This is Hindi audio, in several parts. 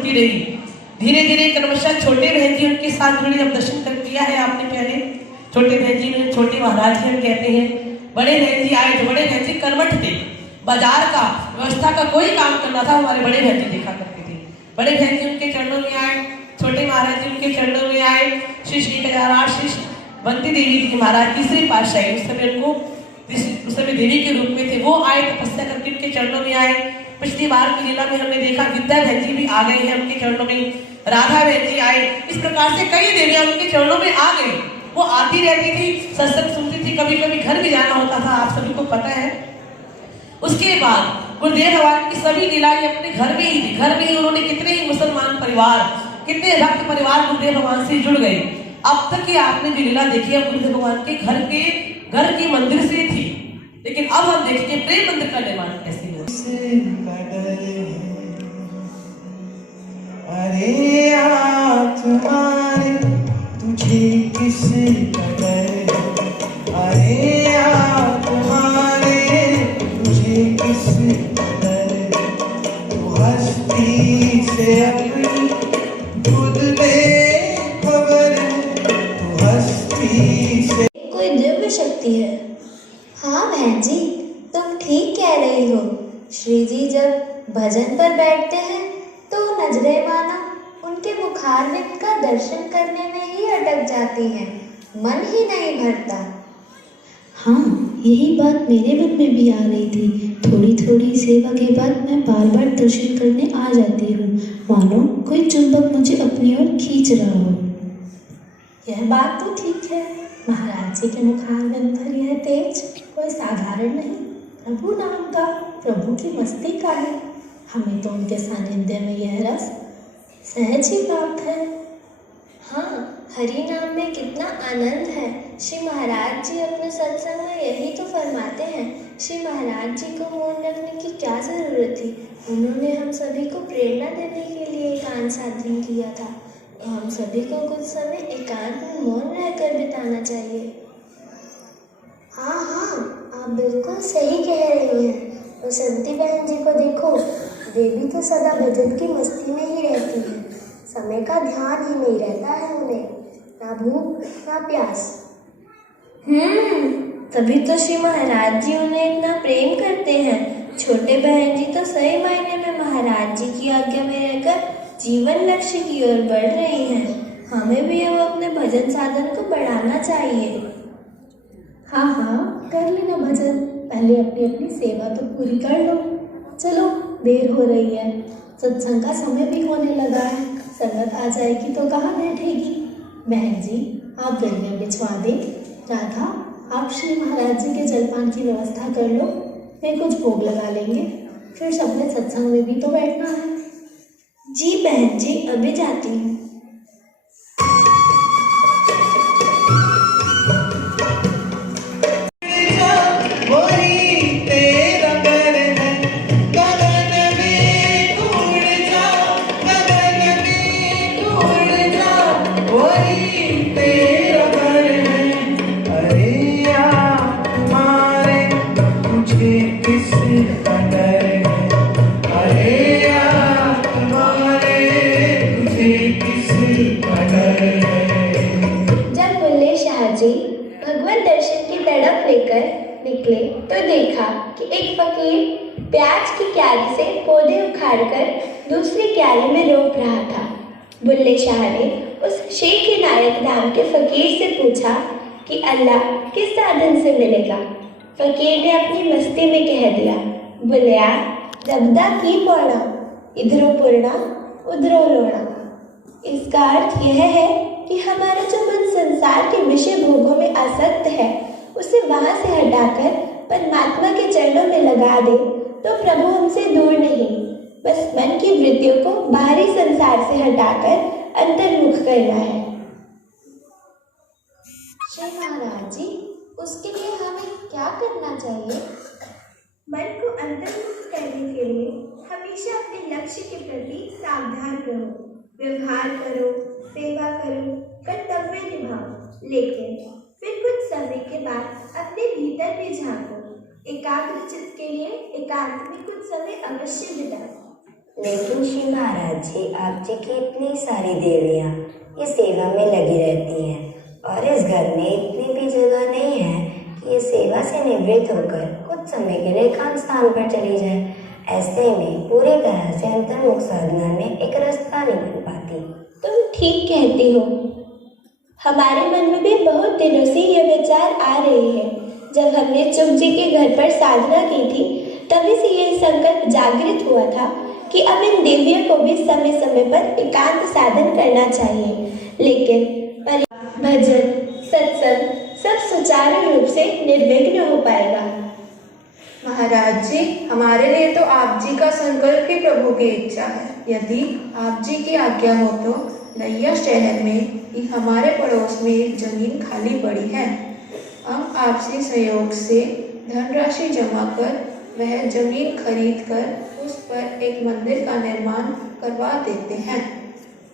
जुड़ती रही। धीरे धीरे क्रमशः छोटे बहन जी उनके साथ जुड़े। जब दर्शन कर दिया है आपने पहले, छोटे बहन जी में छोटे महाराज जी हम कहते हैं। बड़े बहन जी आए, जो बड़े बहन जी कर्मठ थे, बाजार का व्यवस्था का कोई काम करना था हमारे बड़े बहन जी देखा करते थे। बड़े बहन जी उनके चरणों में आए, छोटे महाराज जी उनके चरणों में आए। श्री 1008 श्री बंती देवी जी महाराज तीसरे पातशाही, उस समय देवी के रूप में थे, वो आए तपस्या करके उनके चरणों में आए। पिछली बार की लीला में हमने देखा विद्या बहन जी भी आ गए हैं उनके चरणों में, राधा बहन जी आए। इस प्रकार से कई देवियां उनके चरणों में आ गई। वो आती रहती थी, सत्संग सुनती थी, कभी कभी घर भी जाना होता था, आप सभी को पता है। उसके बाद गुरुदेव भगवान की सभी लीलाएं अपने घर में ही थी। घर में ही उन्होंने कितने ही मुसलमान परिवार, कितने रक्त परिवार गुरुदेव भगवान से जुड़ गए। अब तक की आपने जो लीला देखी है गुरुदेव भगवान के घर के मंदिर से थी, लेकिन अब हम देखेंगे प्रेम मंदिर का निर्माण कैसे हुआ। अरे आत्मारे तुझे किस कदर, अरे आत्मारे तुझे किस कदर, तू हस्ती से अपनी खुद में खबर, तू हस्ती से। कोई दिव्य शक्ति है। हाँ बहन जी, तुम ठीक कह रही हो। श्री जी जब भजन पर बैठते हैं तो नजरें मानो उनके मुखारविंद का दर्शन करने में ही अटक जाती हैं, मन ही नहीं भरता। हाँ, यही बात मेरे मन में भी आ रही थी। थोड़ी थोड़ी सेवा के बाद मैं बार बार दर्शन करने आ जाती हूँ, मानो कोई चुंबक मुझे अपनी ओर खींच रहा हो। यह बात तो ठीक है। महाराज जी के मुखारविंद पर यह तेज कोई साधारण नहीं, प्रभु नाम का, प्रभु की मस्ती का है। हमें तो उनके सानिध्य में यह रस सहज ही प्राप्त है। हाँ, हरि नाम में कितना आनंद है। श्री महाराज जी अपने सत्संग में यही तो फरमाते हैं। श्री महाराज जी को मौन रखने की क्या जरूरत थी? उन्होंने हम सभी को प्रेरणा देने के लिए एकांत साधन किया था। तो हम सभी को कुछ समय एकांत में मौन रहकर बिताना चाहिए। हाँ हाँ, आप बिल्कुल सही कह रही हैं। तो संती बहन जी को देखो, वे भी तो सदा भजन की मस्ती में ही रहती हैं। समय का ध्यान ही नहीं रहता है उन्हें, ना भूख ना प्यास। तभी तो श्री महाराज जी उन्हें इतना प्रेम करते हैं। छोटे बहन जी तो सही मायने में महाराज जी की आज्ञा में रहकर जीवन लक्ष्य की ओर बढ़ रही हैं। हमें भी अब अपने भजन साधन को बढ़ाना चाहिए। हाँ हाँ, कर लेना भजन, पहले अपनी अपनी सेवा तो पूरी कर लो। चलो, देर हो रही है, सत्संग का समय भी होने लगा है। संगत आ जाएगी तो कहाँ बैठेगी। बहन जी, आप गलियां बिछवा दें। राधा, आप श्री महाराज जी के जलपान की व्यवस्था कर लो। वे कुछ भोग लगा लेंगे, फिर अपने सत्संग में भी तो बैठना है। जी बहन जी, अभी जाती हूँ। भगवत दर्शन की तड़प लेकर निकले तो देखा कि एक फकीर प्याज की क्यारी से पौधे उखाड़कर दूसरी क्यारी में रोप रहा था। बुल्ले शाह ने उस शेख नायक नाम के फकीर से पूछा कि अल्लाह किस साधन से मिलेगा। फकीर ने अपनी मस्ती में कह दिया, बुल्लिया रबदा की पौड़ा, इधरों पुरना उधरों लोड़ा। इसका अर्थ यह है कि हमारा जो मन संसार के विषय भोगों में आसक्त है, उसे वहां से हटाकर परमात्मा के चरणों में लगा दे तो प्रभु हमसे दूर नहीं, बस मन की वृत्तियों को बाहरी संसार से हटाकर अंतर्मुख करना है। श्री महाराज जी, उसके लिए हमें क्या करना चाहिए? मन को अंतर्मुख करने के लिए हमेशा अपने लक्ष्य के प्रति सावधान रहो, व्यवहार करो, सेवा करो, कर्तव्य निभाओ, लेकिन फिर कुछ समय के बाद अपने भीतर भी झांको। एकाग्र चित्त के लिए एकांत में कुछ समय अवश्य बिताओ। लेकिन श्री महाराज जी, आप जी की इतनी सारी देवियाँ ये सेवा में लगी रहती हैं और इस घर में इतनी भी जगह नहीं है कि ये सेवा से निवृत्त होकर कुछ समय के लिए एकांत स्थान पर चली जाए। ऐसे में पूरी तरह से अंतर्मुख साधना में एक रास्ता नहीं बन पाती। तुम ठीक कहती हो। हमारे मन में भी बहुत दिनों से ये विचार आ रहे हैं। जब हमने चुप जी के घर पर साधना की थी तभी से ये संकल्प जागृत हुआ था कि अब इन देवियों को भी समय समय पर एकांत साधन करना चाहिए। लेकिन भजन सत्संग सब सुचारू रूप से निर्विघ्न हो पाएगा। महाराज जी, हमारे लिए तो आप जी का संकल्प ही प्रभु की इच्छा है। यदि आप जी की आज्ञा हो तो नैया शहर में ही हमारे पड़ोस में एक जमीन खाली पड़ी है। हम आपसी सहयोग से धनराशि जमा कर वह जमीन खरीद कर उस पर एक मंदिर का निर्माण करवा देते हैं।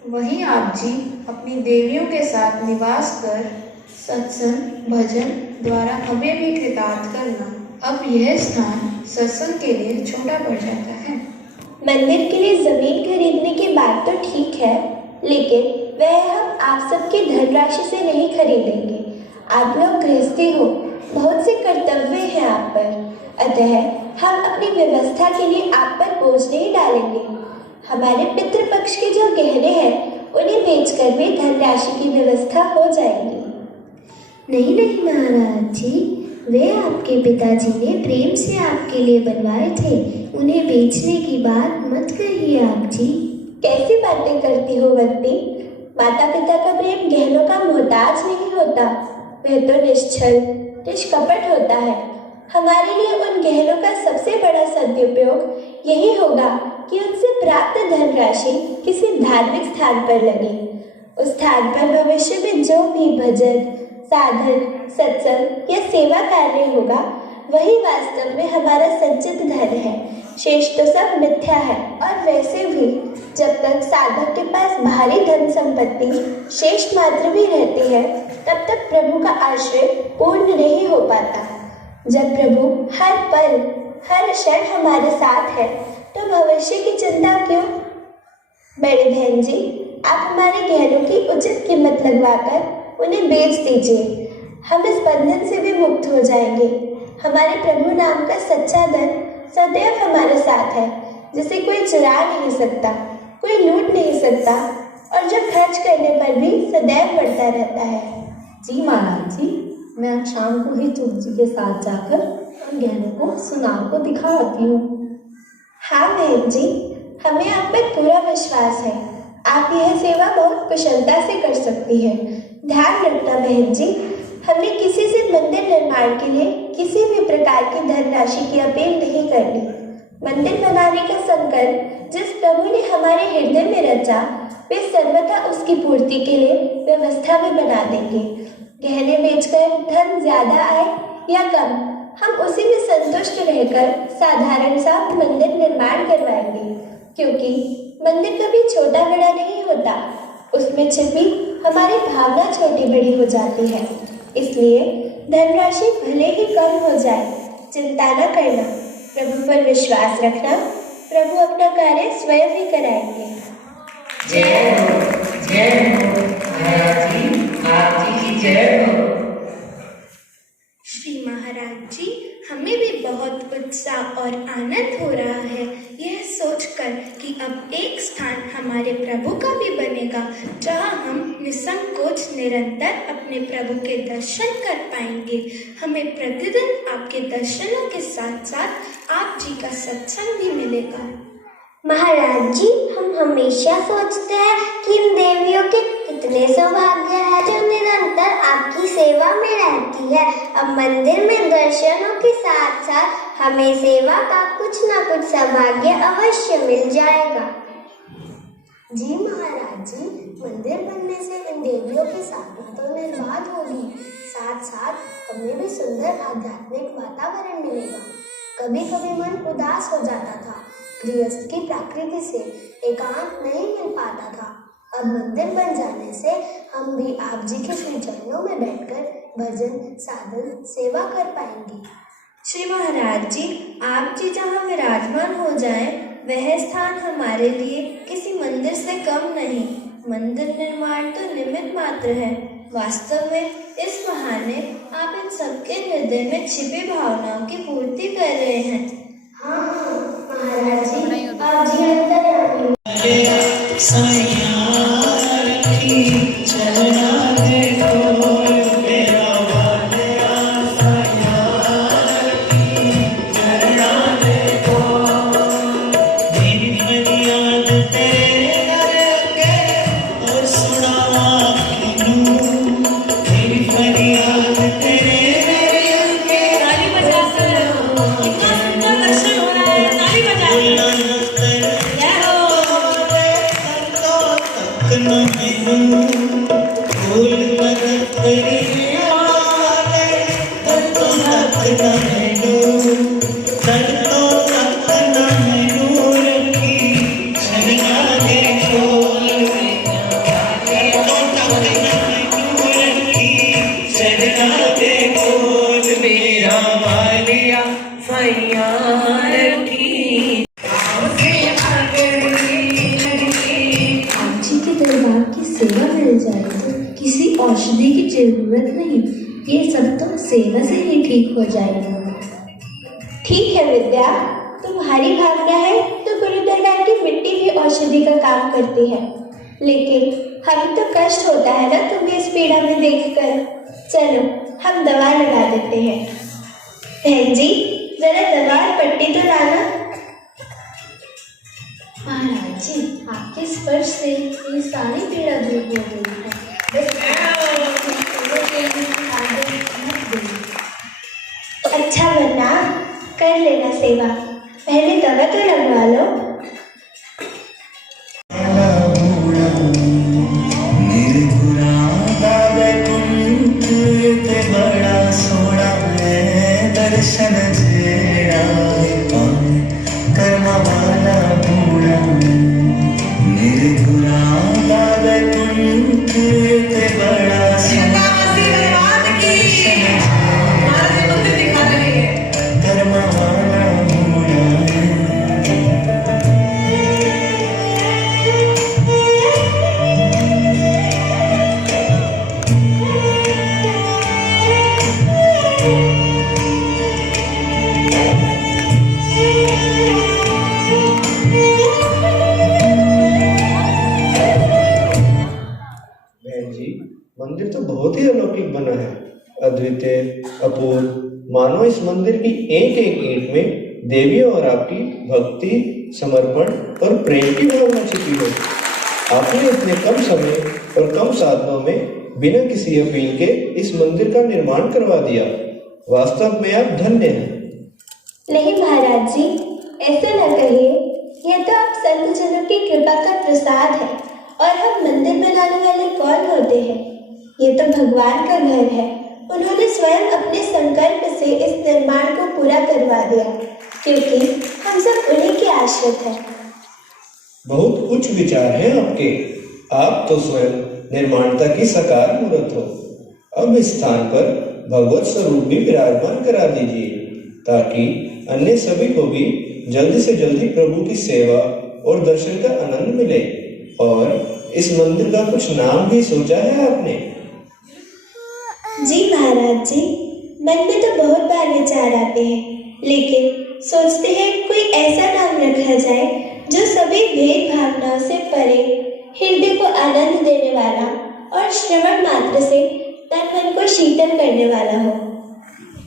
वहीं आप जी अपनी देवियों के साथ निवास कर सत्संग भजन द्वारा हमें भी कृतार्थ करना। अब यह स्थान सत्संग के लिए छोटा पड़ जाता है। मंदिर के लिए जमीन खरीदने की बात तो ठीक है, लेकिन वह हम आप सबकी धनराशि से नहीं खरीदेंगे। आप लोग गृहस्थी हो, बहुत से कर्तव्य हैं आप पर, अतः हम अपनी व्यवस्था के लिए आप पर बोझ नहीं डालेंगे। हमारे पितृपक्ष के जो गहने हैं उन्हें बेचकर भी धनराशि की व्यवस्था हो जाएगी। नहीं नहीं महाराज जी, वे आपके पिताजी ने प्रेम से आपके लिए बनवाए थे, उन्हें बेचने की बात मत कहिए आप जी। कैसी बातें करती हो बंटी? माता पिता का प्रेम गहनों का मोहताज नहीं होता, वह तो निश्चल निष्कपट होता है। हमारे लिए उन गहनों का सबसे बड़ा सदुपयोग यही होगा कि उनसे प्राप्त धनराशि किसी धार्मिक स्थान पर लगे। उस स्थान पर भविष्य में जो भी भजन साधन सत्संग या सेवा कार्य होगा वही वास्तव में हमारा संचित धन है। शेष तो सब मिथ्या है। और वैसे भी जब तक साधक के पास भारी धन संपत्ति शेष मात्र भी रहती है तब तक प्रभु का आश्रय पूर्ण नहीं हो पाता। जब प्रभु हर पल हर क्षण हमारे साथ है तो भविष्य की चिंता क्यों? बड़े बहन जी, आप हमारे गहनों की उचित कीमत लगवाकर उन्हें बेच दीजिए। हम इस बंधन से भी मुक्त हो जाएंगे। हमारे प्रभु नाम का सच्चा धन सदैव हमारे साथ है, जिसे कोई चुरा नहीं सकता, कोई लूट नहीं सकता और जो खर्च करने पर भी सदैव बढ़ता रहता है। जी महाराज जी, मैं आज शाम को ही चुप जी के साथ जाकर उन गहनों को सुनार को दिखा आती हूँ। हाँ बहन जी, हमें आप पर पूरा विश्वास है। आप यह सेवा बहुत कुशलता से कर सकती हैं। ध्यान रखना बहन जी, हमने किसी से मंदिर निर्माण के लिए किसी भी प्रकार की धनराशि की अपील नहीं करनी। मंदिर बनाने का संकल्प जिस प्रभु ने हमारे हृदय में रचा, वे सर्वथा उसकी पूर्ति के लिए व्यवस्था भी बना देंगे। गहने बेचकर धन ज्यादा आए या कम, हम उसी में संतुष्ट रहकर साधारण सा मंदिर निर्माण करवाएंगे, क्योंकि मंदिर कभी छोटा बड़ा नहीं होता, उसमें छिपी हमारी भावना छोटी बड़ी हो जाती है। इसलिए धनराशि भले ही कम हो जाए, चिंता न करना, प्रभु पर विश्वास रखना, प्रभु अपना कार्य स्वयं ही कराएंगे। जय हो महाराज जी, आप जी की जय हो। श्री महाराज जी, हमें भी बहुत उत्साह और आनंद हो रहा है यह सोचकर कि अब एक स्थान हमारे प्रभु का भी बनेगा जहां हम निसंकोच निरंतर अपने प्रभु के दर्शन कर पाएंगे। हमें प्रतिदिन आपके दर्शनों के साथ साथ आप जी का सत्संग भी मिलेगा। महाराज जी, हम हमेशा सोचते हैं कि इन देवियों के कितने सौभाग्य है जो निरंतर आपकी सेवा में रहती है। अब मंदिर में दर्शनों के साथ साथ हमें सेवा का कुछ न कुछ सौभाग्य अवश्य मिल जाएगा। जी महाराज जी, मंदिर बनने से इन देवियों की साधना तो निर्बाध होगी, साथ साथ हमें भी सुंदर आध्यात्मिक वातावरण मिलेगा। कभी कभी मन उदास हो जाता था, गृहस्थ की प्रकृति से एकांत नहीं मिल पाता था। अब मंदिर बन जाने से हम भी आप जी के श्री चरणों में बैठकर भजन साधन सेवा कर पाएंगे। श्री महाराज जी, आप जी जहाँ विराजमान हो जाएं, वह स्थान हमारे लिए किसी मंदिर से कम नहीं। मंदिर निर्माण तो निमित्त मात्र है, वास्तव में इस बहाने आप इन सबके हृदय में छिपी भावनाओं की पूर्ति कर रहे हैं। हाँ महाराज जी, आप जी अंतर्यामी सेवा मिल जाए तो किसी औषधि की जरूरत नहीं, ये सब तो सेवा से ही ठीक हो जाएगा। ठीक है विद्या, तुम्हारी भावना है तो गुरु दरबार की मिट्टी भी औषधि का काम करती है, लेकिन हमें तो कष्ट होता है ना तुम्हें इस पीड़ा में देखकर। चलो हम दवा लगा देते हैं। बहन जी, जरा दवा और पट्टी तो लाना। महाराज जी, आपके स्पर्श से ये सारी पीड़ा दूर हो गई है। अच्छा बना, कर लेना सेवा, पहले दवा तो लगवा लो। बड़ा सोना है दर्शन जेड़ा कर्मा वाला बूढ़ा मेरे गुरां बैकुंठ ते बड़ा सोना कर्मा वाला बूढ़ा मंदिर तो बहुत ही अलौकिक बना है, अद्वितीय, अपूर्व। मानो इस मंदिर की एक एक ईंट में देवी और आपकी भक्ति, समर्पण और प्रेम की भावना छिपी हो। आपने इतने कम समय और कम साधनों में बिना किसी अपील के इस मंदिर का निर्माण करवा दिया। वास्तव में आप धन्य हैं। नहीं महाराज जी, ऐसा न कहिए, यह तो आप संत जनों की कृपा का प्रसाद है। और हम मंदिर बनाने वाले कौन होते हैं? ये तो भगवान का घर है। उन्होंने स्वयं अपने संकल्प से इस निर्माण को पूरा करवा दिया, क्योंकि हम सब उन्हीं के आश्रित हैं। बहुत उच्च विचार हैं आपके। आप तो स्वयं निर्माणता की साकार मूर्त हो। अब इस स्थान पर भगवत स्वरूप भी विराजमान करा दीजिए, ताकि अन्य सभी को भी जल्दी से जल्दी प्रभु की सेवा और दर्शन का आनंद मिले। और इस मंदिर का कुछ नाम भी सोचा है आपने? जी महाराज जी, मन में तो बहुत बार विचार आते हैं, लेकिन सोचते हैं कोई ऐसा नाम रखा जाए जो सभी भेद भावनाओं से परे, हृदय को आनंद देने वाला और श्रवण मात्र से तन मन को शीतल करने वाला हो,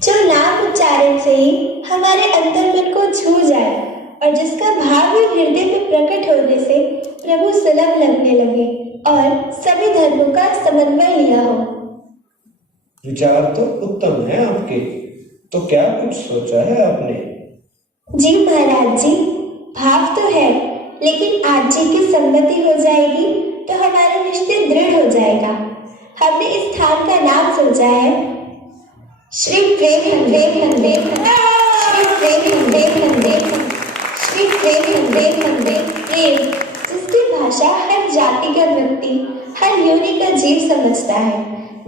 जो नाम उच्चारण से ही हमारे अंतर मन को छू जाए और जिसका भाव भी हृदय में प्रकट होने से प्रभु सुलभ लगने लगे और सभी धर्मों का समन्वय लिया हो। विचार तो उत्तम है आपके, तो क्या कुछ सोचा है आपने? जी महाराज जी, भाव तो है, लेकिन आज जी की सम्मति हो जाएगी तो हमारा निश्चय दृढ़ हो जाएगा। हमने इस स्थान का नाम सोचा है श्री प्रेम मंदिर मंदिर, श्री प्रेम मंदिर मंदिर, श्री प्रेम मंदिर मंदिर। प्रेम जिसकी भाषा हर जाति का व्यक्ति, हर योनि का जीव समझता है,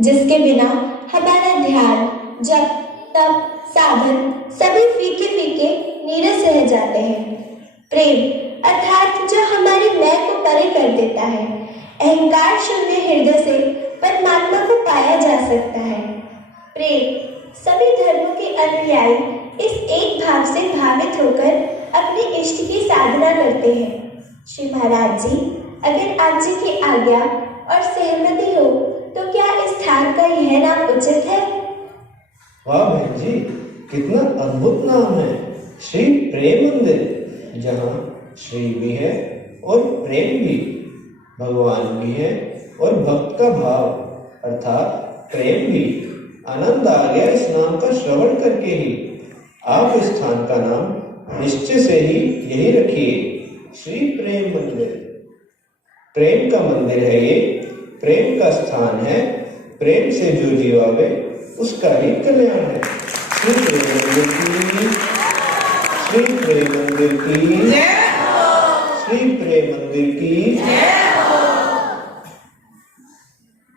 जिसके बिना हमारा ध्यान, जप, तप, साधन सभी फीके फीके नीरस रह जाते हैं। प्रेम अर्थात जो हमारे मैं को परे कर देता है। अहंकार शून्य हृदय से परमात्मा को पाया जा सकता है। प्रेम सभी धर्मों के अनुयायी इस एक भाव से भावित होकर अपने इष्ट की साधना करते हैं। श्री महाराज जी, अगर आप जी की आज्ञा और सहमति हो तो क्या इस स्थान का यह नाम उचित है? वाह बहन जी, कितना अद्भुत नाम है, श्री प्रेम मंदिर, जहाँ श्री भी है और प्रेम भी, भगवान भी है और भक्त का भाव अर्थात प्रेम भी। आनंद आ गया इस नाम का श्रवण करके ही। आप इस स्थान का नाम निश्चय से ही यही रखिए, श्री प्रेम मंदिर। प्रेम का मंदिर है ये, प्रेम का स्थान है, प्रेम से जो जीव आवे उसका ही कल्याण है। श्री प्रेम मंदिर की, श्री प्रेम मंदिर की, श्री प्रेम मंदिर की।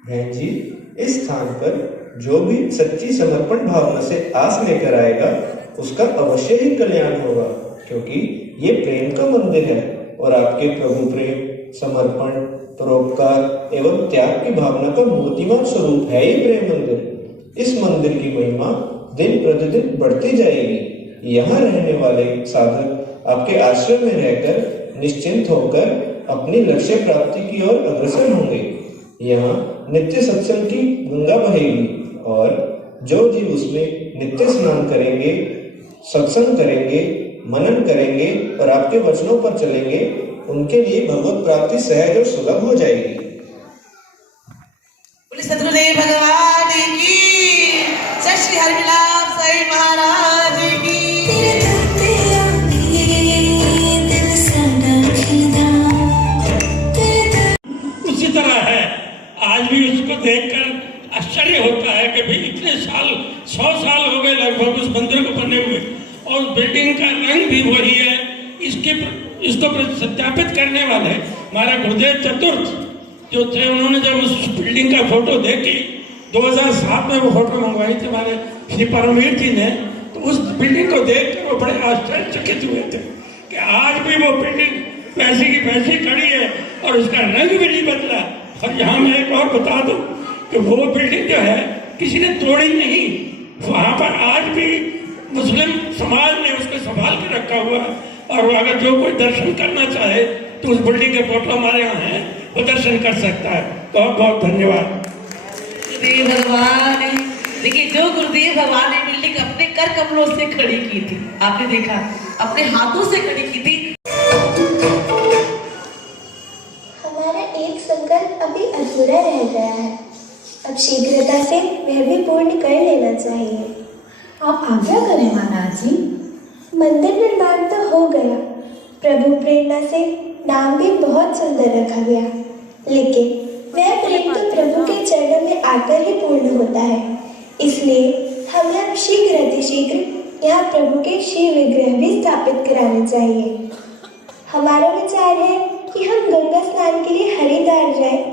बहन जी, इस स्थान पर जो भी सच्ची समर्पण भावना से आस लेकर आएगा उसका अवश्य ही कल्याण होगा, क्योंकि ये प्रेम का मंदिर है और आपके प्रभु प्रेम, समर्पण, परोपकार एवं त्याग की भावना का मूर्तिमान स्वरूप है ये प्रेम मंदिर। इस मंदिर की महिमा दिन प्रतिदिन बढ़ती जाएगी। यहाँ रहने वाले साधक आपके आश्रम में रहकर निश्चिंत होकर अपनी लक्ष्य प्राप्ति की ओर अग्रसर होंगे। यहाँ नित्य सत्संग की गंगा बहेगी और जो जीव उसमें नित्य स्नान करेंगे, सत्संग करेंगे, मनन करेंगे और आपके वचनों पर चलेंगे, उनके लिए भगवत प्राप्ति सहज और सुलभ हो जाएगी। सतगुरुदेव भगवान की, जय श्री हरिमिलाप साईं महाराज की। उसी तरह है, आज भी उसको देखकर आश्चर्य होता है कि भाई इतने साल, 100 साल हो गए लगभग उस मंदिर को बने हुए और बिल्डिंग का रंग भी वही है। इसको सत्यापित करने वाले हमारे गुरुदेव चतुर्थ जो थे, उन्होंने जब उस बिल्डिंग का फोटो देखी, 2007 में वो फोटो मंगवाई थी हमारे श्री परमवीर जी ने, तो उस बिल्डिंग को देखकर वो बड़े आश्चर्यचकित हुए थे कि आज भी वो बिल्डिंग वैसी की वैसी खड़ी है और उसका रंग भी नहीं बदला। और यहाँ मैं एक और बता दूं कि वो बिल्डिंग जो है किसी ने तोड़ी नहीं, वहाँ पर आज भी मुस्लिम समाज ने उसको संभाल के रखा हुआ है। और अगर जो कोई दर्शन करना चाहे तो उस बिल्डिंग के फोटो हमारे यहाँ है, वो दर्शन कर सकता है। बहुत बहुत धन्यवाद। गुरुदेव भगवान, देखिए जो गुरुदेव भगवान ने बिल्डिंग अपने कर कमलों से खड़ी की थी, आपने देखा, अपने हाथों से खड़ी की थी। हमारा एक संकल्प अभी अधूरा रह गया है, अब शीघ्रता से वह भी पूर्ण कर लेना चाहिए। आप आज्ञा करें महाराज जी। मंदिर निर्माण तो हो गया, प्रभु प्रेरणा से नाम भी बहुत सुंदर रखा गया, लेकिन वह प्रेम तो प्रभु के चरणों में आकर ही पूर्ण होता है। इसलिए हमें अब शीघ्र अतिशीघ्र यहाँ प्रभु के शिव विग्रह भी स्थापित कराने चाहिए। हमारा विचार है कि हम गंगा स्नान के लिए हरिद्वार जाएं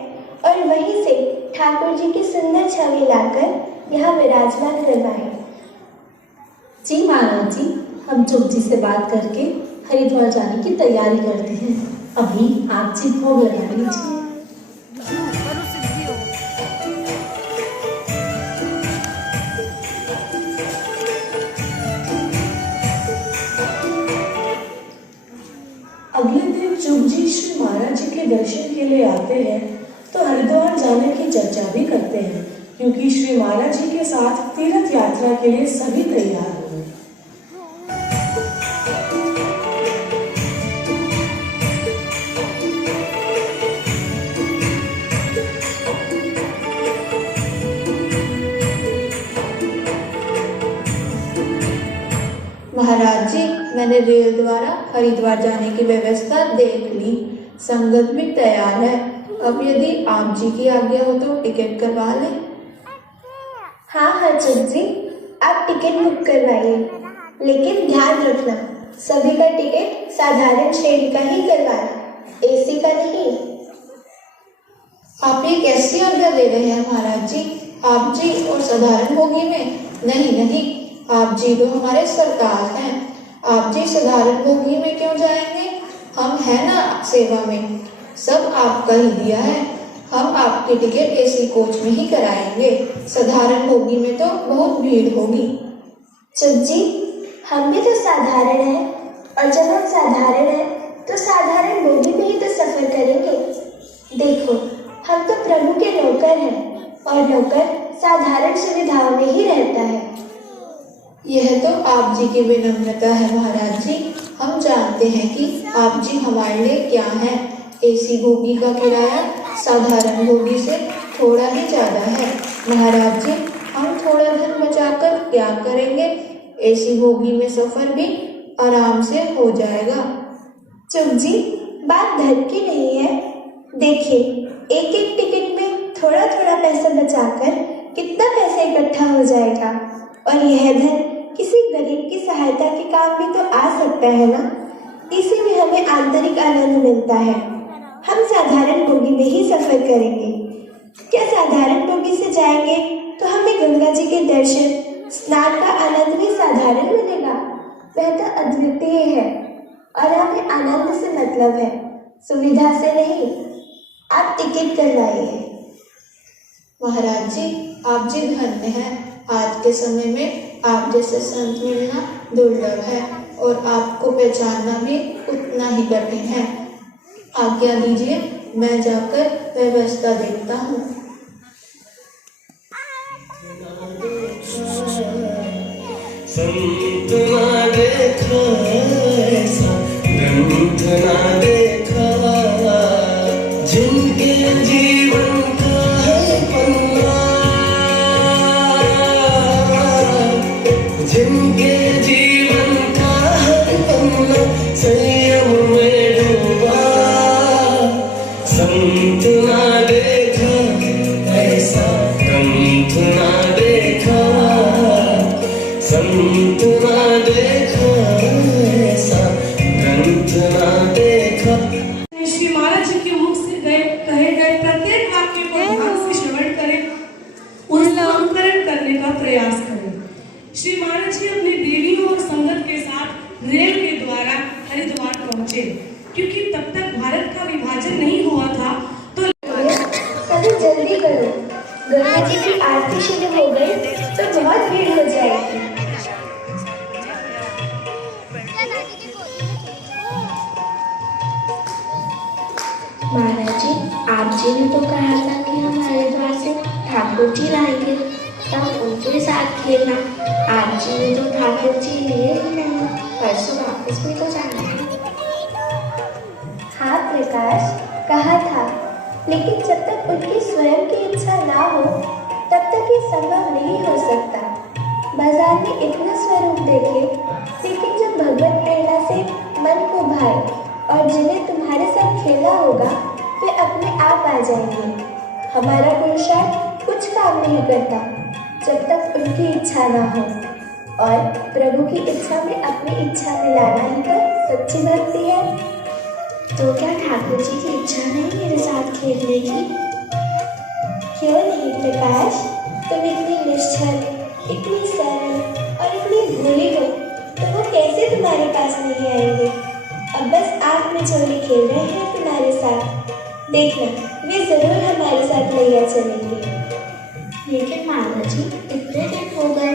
और वहीं से ठाकुर जी की सुंदर छवि लाकर यहाँ विराजमान करवाएं। जी महाराज जी, हम चुप जी से बात करके हरिद्वार जाने की तैयारी करते हैं। अभी आप जी भोग लगा लीजिए। अगले दिन चुप जी श्री महाराज जी के दर्शन के लिए आते हैं तो हरिद्वार जाने की चर्चा भी करते हैं, क्योंकि श्री महाराज जी के साथ तीर्थ यात्रा के लिए सभी तैयार हो गए। महाराज जी, मैंने रेल द्वारा हरिद्वार जाने की व्यवस्था देख ली, संगत भी तैयार है। अब यदि आप जी की आज्ञा हो तो टिकट करवा लें। हाँ हाँ चुप जी, आप टिकट बुक करवाइए, लेकिन ध्यान रखना सभी का टिकट साधारण श्रेणी का ही करवाना, एसी का नहीं। आप ये कैसी आज्ञा दे रहे हैं महाराज जी? आप जी और साधारण बोगी में? नहीं नहीं, आप जी तो हमारे सरताज हैं, आप जी साधारण बोगी में क्यों जाएंगे? हम हैं ना सेवा में, सब आपका ही दिया है। हम आपकी टिकट एसी कोच में ही कराएंगे, साधारण बोगी में तो बहुत भीड़ होगी। चुप जी, हम भी तो साधारण हैं, और जब हम साधारण हैं तो साधारण बोगी में ही तो सफर करेंगे। देखो, हम तो प्रभु के नौकर हैं, और नौकर साधारण सुविधाओं में ही रहता है। यह तो आप जी की विनम्रता है महाराज जी। हम जानते हैं कि आप जी हमारे लिए क्या है। एसी बोगी का किराया साधारण बोगी से थोड़ा ही ज्यादा है। महाराज जी, हम थोड़ा धन बचाकर क्या करेंगे? एसी बोगी में सफर भी आराम से हो जाएगा। चुप जी, बात धन की नहीं है। देखिए, एक एक टिकट में थोड़ा थोड़ा पैसा बचाकर कितना पैसा इकट्ठा हो जाएगा, और यह धन किसी गरीब की सहायता के काम भी तो आ सकता है ना। इसी में हमें आंतरिक आनंद मिलता है। हम साधारण बोगी में ही सफर करेंगे। क्या साधारण बोगी से जाएंगे तो हमें गंगा जी के दर्शन, स्नान का आनंद भी साधारण मिलेगा? वह तो अद्वितीय है, और हमें आनंद से मतलब है, सुविधा से नहीं। आप टिकट करवाइए। महाराज जी, आप जी धन्य हैं। आज के समय में आप जैसे संत मिलना दुर्लभ है, और आपको पहचानना भी उतना ही कठिन है। आज्ञा दीजिए, मैं जाकर व्यवस्था देखता हूँ। संत ना देखा ऐसा ग्रंथ ना देखा, जिनके जीवन का है पन्ना, जिनके जीवन का है पन्ना संयम में डूबा। संत ना देखा ऐसा ग्रंथ ना देखा, संत ना देखा ऐसा ग्रंथ ना देखा। श्री महाराज जी के मुख से कहे गए प्रत्येक वाक्य को ध्यान से श्रवण करें, उसका अनुकरण करने का प्रयास करें। श्री महाराज जी अपनी देवियों और संगत के साथ रेल के द्वारा हरिद्वार पहुंचे, क्योंकि तब तक भारत का विभाजन नहीं हुआ था। तो सभी जल्दी करो, गंगा जी की आरती शुरू हो गई तो बहुत भीड़ हो जाएगी। महाराज जी, आप जी ने तो कहा था कि हम हरिद्वार से ठाकुर जी लाएंगे, तब उनके साथ खेलना। आप जी ने तो ठाकुर जी लिए ही नहीं, परसों वापस भी तो जाना है। हाँ प्रकाश, कहा था, लेकिन जब तक उनकी स्वयं की इच्छा ना हो तब तक ये संभव नहीं हो सकता। बाजार में इतना स्वरूप देखे, लेकिन जब भगवत प्रेरणा से मन को भाए और जिन्हें तुम्हारे साथ खेलना होगा वे अपने आप आ जाएंगे। हमारा पुरुषार्थ कुछ काम नहीं करता जब तक उनकी इच्छा ना हो, और प्रभु की इच्छा में अपनी इच्छा मिलाना ही तो सच्ची भक्ति है। तो क्या ठाकुर जी की इच्छा नहीं मेरे साथ खेलने की? क्यों नहीं प्रकाश, तुम इतनी निश्चल, इतनी सरल और इतनी भोली हो, तो वो कैसे तुम्हारे पास नहीं आएंगे? अब बस आप में चोली खेल रहे हैं तुम्हारे साथ, देखना वे जरूर हमारे साथ लैया चलेंगे। लेकिन माला जी, इतने दिन हो गए,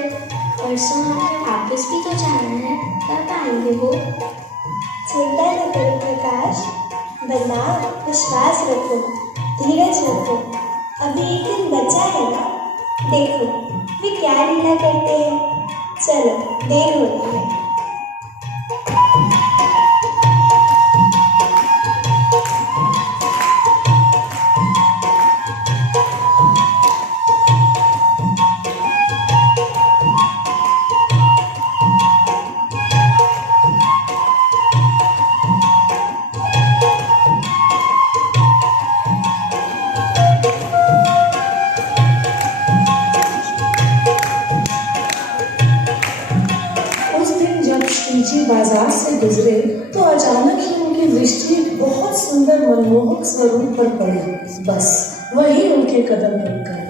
परसों हमें वापस भी तो जाना है, कब आएंगे वो? चिंता न करो प्रकाश, बनाओ, विश्वास रखो, धीरज रखो, अभी एक दिन बचा है ना। देखो वे क्या लीला करते हैं। चलो, देर हो रही है। बाजार से गुजरे तो अचानक ही उनकी दृष्टि बहुत सुंदर मनमोहक स्वरूप पर पड़ी। बस वही उनके कदम रुक गए।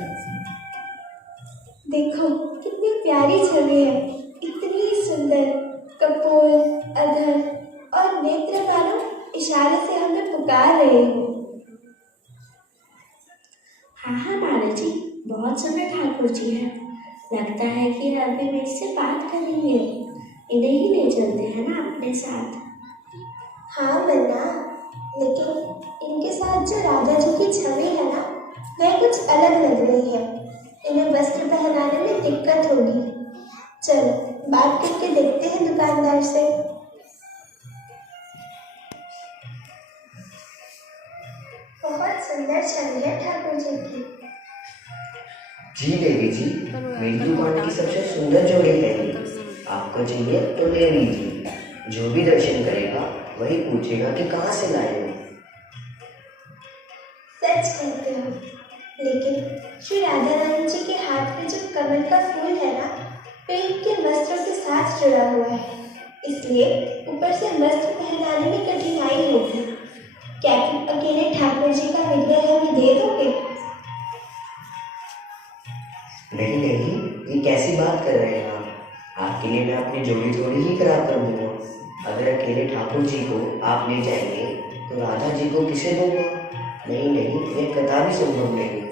देखो कितनी प्यारी छवि है, इतनी सुंदर, कपोल, अधर और नेत्र मानो इशारे से हमें पुकार रहे हो। हाँ हाँ महाराज जी, बहुत सुंदर ठाकुर जी हैं। लगता है कि अभी मेरे से बात करेंगे। इन्हें ही ले चलते हैं ना अपने साथ। हाँ बन्ना, लेकिन इनके साथ जो राधा जी की छवि है ना, वह कुछ अलग लग रही है। इन्हें वस्त्र पहनाने में दिक्कत होगी। चलो बात करके देखते हैं दुकानदार से। बहुत सुंदर छवि है ठाकुर जी की। जी देवी जी, मेरी दुकान की सबसे सुंदर जोड़ी है ये। आपको चाहिए तो ले लीजिए। जो भी दर्शन करेगा वही पूछेगा कि कहाँ से लाए हो। सच कहते हो, लेकिन श्री राधा रानी जी के हाथ में जो कमल का फूल है ना, वह इनके वस्त्रों के साथ जुड़ा हुआ है, इसलिए ऊपर से वस्त्र पहनाने में कठिनाई होगी। क्या तुम अकेले ठाकुर जी का विग्रह हमें दे दोगे? नहीं नहीं, ये कैसी बात कर रहे हैं आप? आपके लिए मैं अपनी जोड़ी थोड़ी ही खराब कर दूंगा। अगर अकेले ठाकुर जी को आप ले जाएंगे तो राधा जी को किसे दूंगा? नहीं नहीं, ये कदापि संभव नहीं है।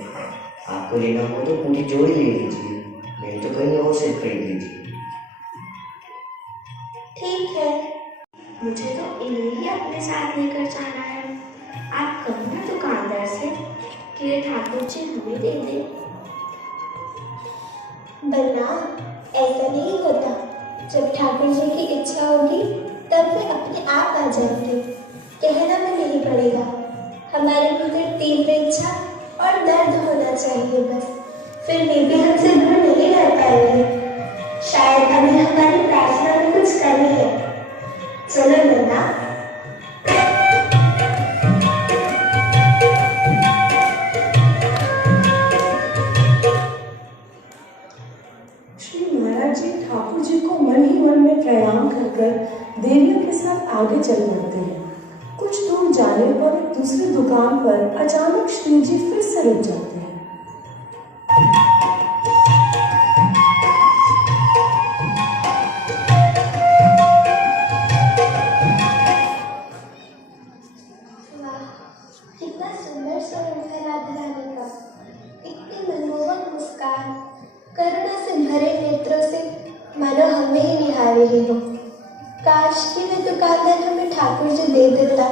आपको लेना हो तो पूरी जोड़ी ले लीजिए, नहीं तो कहीं और से खरीद लीजिए। ठीक है। मुझे तो इन्हें ही अपने साथ लेकर जाना है। आप कहो ना दुकानदार से कि ये ठाकुर जी हमें दे दे। बन्ना, ऐसा नहीं होता। जब ठाकुर जी की इच्छा होगी तब वे अपने आप आ जाएंगे। कहना भी नहीं पड़ेगा। हमारे भीतर तीव्र इच्छा और दर्द होना चाहिए बस। फिर वे भी हमसे दूर नहीं रह पाएंगे। शायद अभी हमारी प्रार्थना में कुछ कमी है। चलो बन्ना। श्री महाराज जी ठाकुर जी को मन ही मन में प्रणाम कर देवियों के साथ आगे चल जाते हैं। कुछ दूर जाने पर दूसरी दुकान पर अचानक श्री जी फिर से रुक जाते हैं। वाह, कितना सुंदर स्वरूप है राधा रानी का। इतनी मनमोहक मुस्कान, करुणा से भरे नेत्रों से मानो हमें ही निहार रही हो। काश कि वे दुकानदार हमें ठाकुर जी दे देता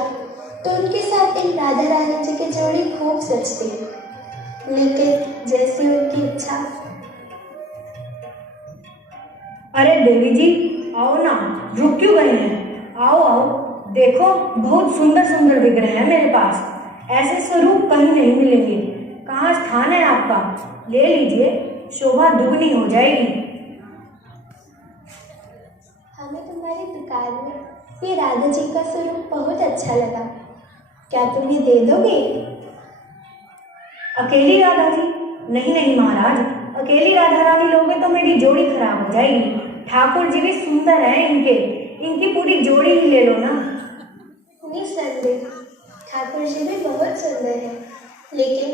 तो उनके साथ इन राधा रानी जी की जोड़ी खूब सजती। लेकिन जैसी उनकी इच्छा। अरे देवी जी, आओ ना, रुक क्यों गए हैं? आओ आओ, देखो बहुत सुंदर सुंदर विग्रह है मेरे पास। ऐसे स्वरूप कहीं नहीं मिलेंगे। कहाँ स्थान है आपका? ले लीजिए, शोभा दुगनी हो जाएगी। हमें तुम्हारी दुकान में ये राधा जी का स्वरूप बहुत अच्छा लगा। क्या तुम ये दे दोगे? अकेली राधा जी? नहीं नहीं महाराज, अकेली राधा रानी लोगे तो मेरी जोड़ी खराब हो जाएगी। ठाकुर जी भी सुंदर हैं, इनकी पूरी जोड़ी ही ले लो ना। निसंदेह ठाकुर जी भी बहुत सुंदर है, लेकिन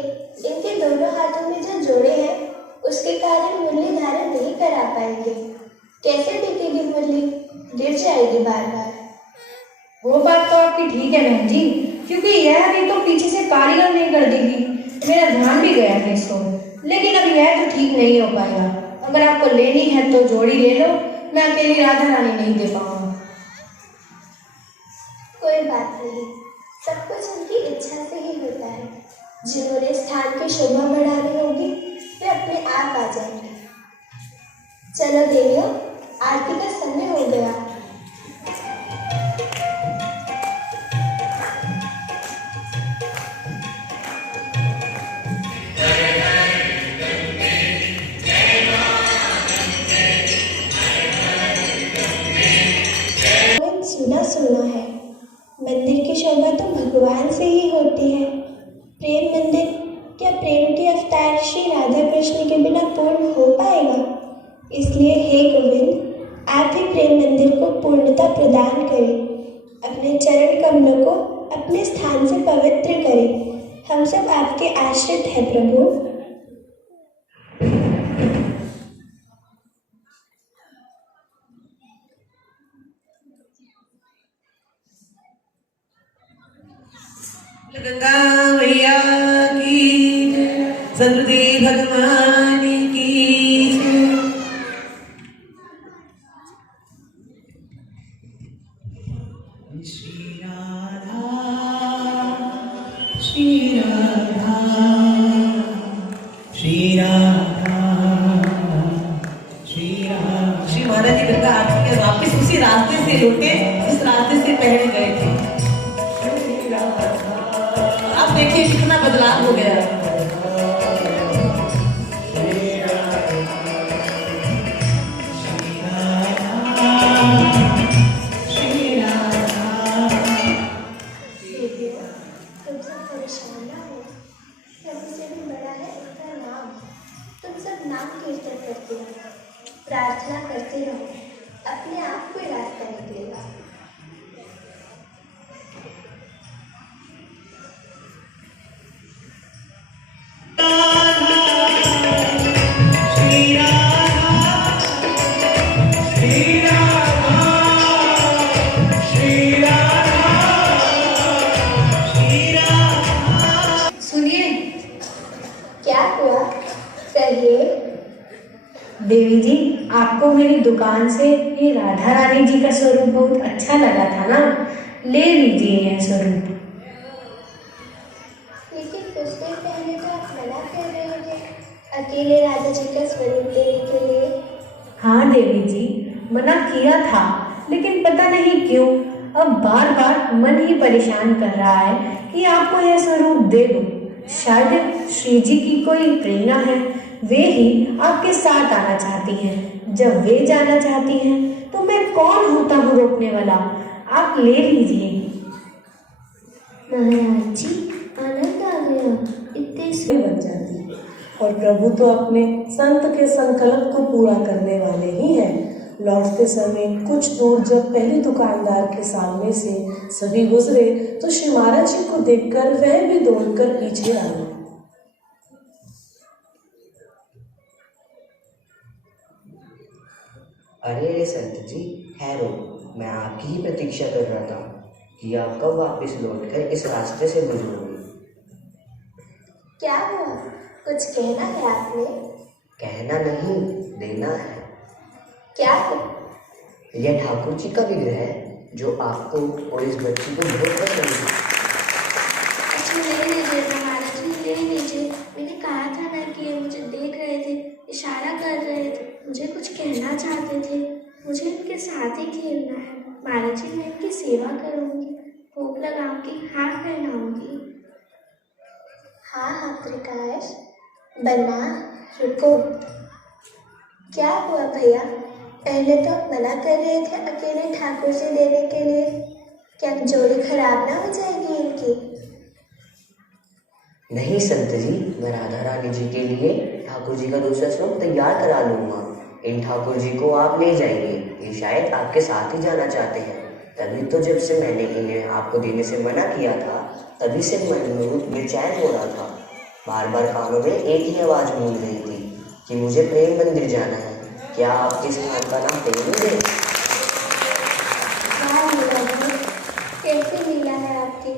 इनके दोनों हाथों में जो जोड़े हैं उसके कारण मुरली धारण नहीं करा पाएंगे। कैसे टिकेगी मुरली? गिर जाएगी बार बार। वो बात तो आपकी ठीक है बहन जी, क्योंकि यह भी तो पीछे से कारीगर नहीं कर देगी। मेरा ध्यान भी गया है इसको, लेकिन अब यह तो ठीक नहीं हो पाएगा। अगर आपको लेनी है तो जोड़ी ले लो, मैं अकेली राधा रानी नहीं दे पाऊंगा। कोई बात नहीं, सब कुछ उनकी इच्छा से ही होता है। जिन्होंने स्थान की शोभा बढ़ानी होगी वे अपने आप आ जाएंगे। चलो देवियों, आरती का समय हो गया। सुना है मंदिर की शोभा तो भगवान से ही होती है। प्रेम मंदिर क्या प्रेम के अवतार श्री राधा कृष्ण के बिना पूर्ण हो पाएगा? इसलिए हे गोविंद, आप ही प्रेम मंदिर को पूर्णता प्रदान करें। अपने चरण कमलों को अपने स्थान से पवित्र करें। हम सब आपके आश्रित हैं प्रभु। गंगा मैया की जय, सतगुरुदेव भगवान की जय। श्री राधा श्री राधा श्री राधा श्री राधा। श्री महाराज जी गंगा आरती के वापिस उसी रास्ते से लौटे जिस रास्ते से पहले गए थे। आप देखिए कितना बदलाव हो गया। तुम सब परेशान ना हो, प्रभु से भी बड़ा है उसका नाम। तुम सब नाम कीर्तन करते रहो, प्रार्थना करते रहो, अपने आप को रास्ता निकलेगा। सुनिए। क्या हुआ, कहिए। देवी जी, आपको मेरी दुकान से ये राधा रानी जी का स्वरूप बहुत अच्छा लगा था ना, ले लीजिए यह स्वरूप। लेकिन कुछ देर पहले तो आप मना कर रहे थे अकेले राधा जी का स्वरूप देने के लिए। हाँ देवी जी, मना किया था, लेकिन पता नहीं क्यों अब बार बार मन ही परेशान कर रहा है कि आपको यह स्वरूप दे दूं। शायद श्री जी की कोई प्रेरणा है, वे ही आपके साथ आना चाहती हैं। जब वे जाना चाहती हैं तो मैं कौन होता हूँ रोकने वाला। आप ले लीजिए। महाराज जी, आनंद आ गया, इतने से बन जाती। और प्रभु तो अपने संत के संकल्प को पूरा करने वाले ही हैं। लौटते समय कुछ दूर जब पहले दुकानदार के सामने से सभी गुजरे तो श्री महाराज जी को देखकर वह भी दौड़कर पीछे आ गए। अरे संत जी, ठहरो, मैं आपकी ही प्रतीक्षा कर रहा था कि आप कब वापस लौटकर इस रास्ते से गुजरोगे। क्या हुआ, कुछ कहना है आपने? कहना नहीं, देना है। क्या है? यह ठाकुर जी का विग्रह है जो आपको और इस बच्ची को बहुत पसंद है। अच्छा, ले लीजिए महाराज जी, ले लीजिए। मैंने कहा था ना कि ये मुझे देख रहे थे, इशारा कर रहे थे, मुझे कुछ कहना चाहते थे। मुझे इनके साथ ही खेलना है। महाराज जी, मैं इनकी सेवा करूँगी, भोग लगाऊंगी, हाथ पहनाऊंगी। हाँ प्रकाश, बन्ना, रुको। क्या हुआ भैया, पहले तो आप मना कर रहे थे अकेले ठाकुर जी देने के लिए। क्या जोड़ी खराब ना हो जाएगी इनकी? नहीं संत जी, मैं राधा रानी जी के लिए ठाकुर जी का दूसरा स्वरूप तैयार करा लूंगा। इन ठाकुर जी को आप ले जाएंगे, ये शायद आपके साथ ही जाना चाहते हैं। तभी तो जब से मैंने इन्हें आपको देने से मना किया था, तभी से मन में बेचैन हो रहा था। बार बार कानों में एक ही आवाज़ गूंज रही थी कि मुझे प्रेम मंदिर जाना है। क्या आप इस स्थान का नाम प्रेम मंदिर? कैसी लीला है आपकी।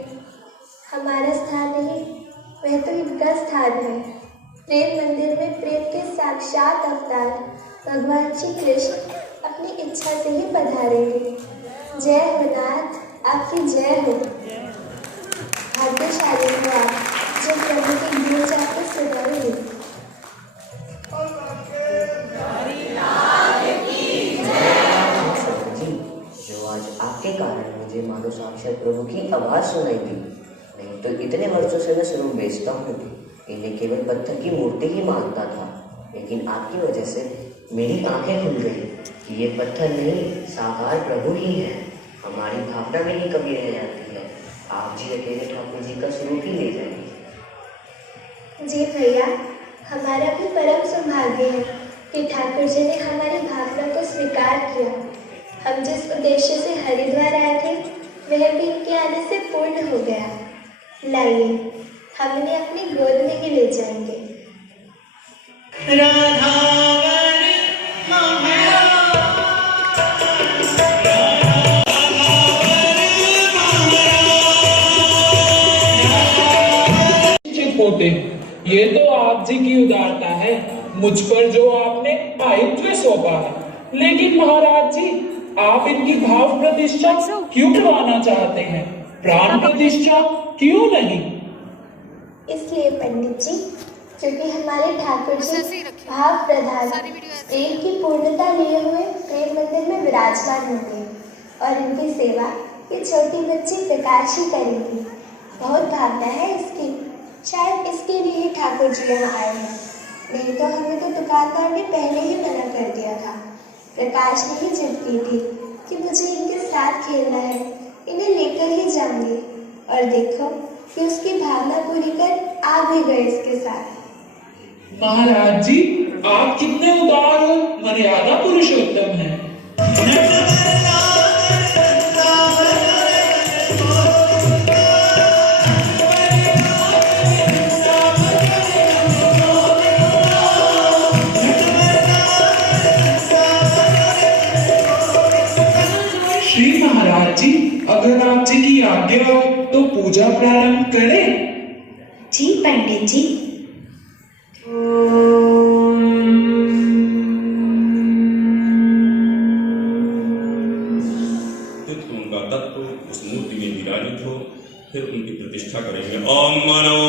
हमारा स्थान नहीं, वह तो इनका स्थान है। प्रेम मंदिर में प्रेम के साक्षात अवतार भगवान श्री कृष्ण अपनी इच्छा से ही पधारेंगे। जय हो नाथ, आपकी जय हो। भाग्यशाली हो आप जो प्रभु की गूंज आपको सुनाएंगे। जो आज आपके कारण मुझे मानो साक्षात प्रभु की आवाज़ सुनाई दी। नहीं तो इतने वर्षों से मैं स्वरूप बेचता हूँ, इन्हें केवल पत्थर की मूर्ति ही मानता था। लेकिन आपकी वजह से मेरी आंखें खुल गई कि ये पत्थर नहीं, साकार प्रभु ही है। हमारी भावना में ही कमी रह जाती है। आप जी अकेले ठाकुर जी का स्वरूप ही ले जाएंगे। जी भैया, हमारा भी परम सौभाग्य है कि ठाकुर जी ने हमारी भावना को स्वीकार किया। हम जिस उद्देश्य से हरिद्वार आए थे वह भी इनके आने से पूर्ण हो गया। लाइए, हम इन्हें अपनी गोद में ही ले जाएंगे। राधा होते हैं। ये तो आप जी की उदारता है, मुझ पर जो आपने दायित्व सौंपा है। लेकिन महाराज जी, आप इनकी भाव प्रतिष्ठा क्यों करवाना चाहते हैं, प्राण प्रतिष्ठा क्यों नहीं? इसलिए पंडित जी, क्योंकि हमारे ठाकुर जी भाव प्रधान प्रेम की पूर्णता लिए हुए प्रेम मंदिर में विराजमान होंगे और इनकी सेवा ये छोटी बच्ची प्रकाश ही करेगी। बहुत भावना है इसकी, शायद इसके लिए ही ठाकुर जी यहाँ आए हैं, नहीं तो हमें तो दुकानदार ने पहले ही मना कर दिया था। प्रकाश ने ही जिद की थी कि मुझे इनके साथ खेलना है, इन्हें लेकर ही जाऊंगी, और देखो कि उसकी भावना पूरी कर आ भी गए इसके साथ। महाराज जी, आप कितने उदार और मर्यादा पुरुषोत्तम हैं। श्री महाराज जी, अगर आप जी की आज्ञा हो तो पूजा प्रारंभ करें। जी पंडित जी। फिर उनकी प्रतिष्ठा करेंगे। ओम मनो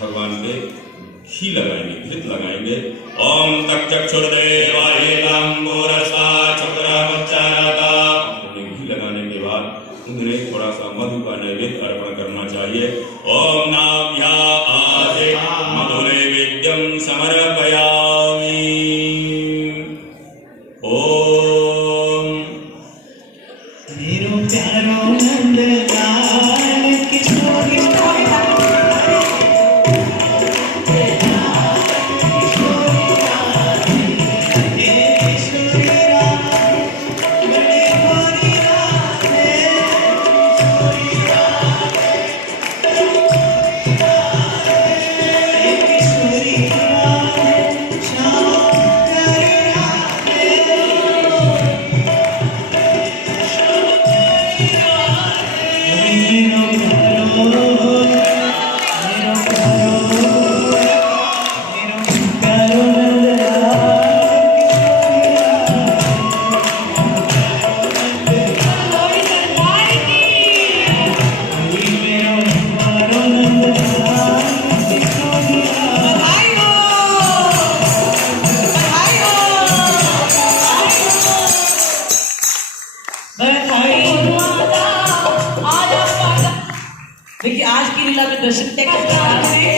भगवान पे घी लगाएंगे, घृत लगाएंगे। ओम तक्षुर्देवाय लंबोरसा चक्रावच्चारता। उन्हें घी लगाने के बाद उन्हें थोड़ा सा मधु का नैवेद्य अर्पण करना चाहिए। ओम नाभ्या आदे मधु नैवेद्यम समर्पयामि। ओम मेरो प्यारो नंदलाल किशोरी देखिए आज की लीला में दर्शन क्या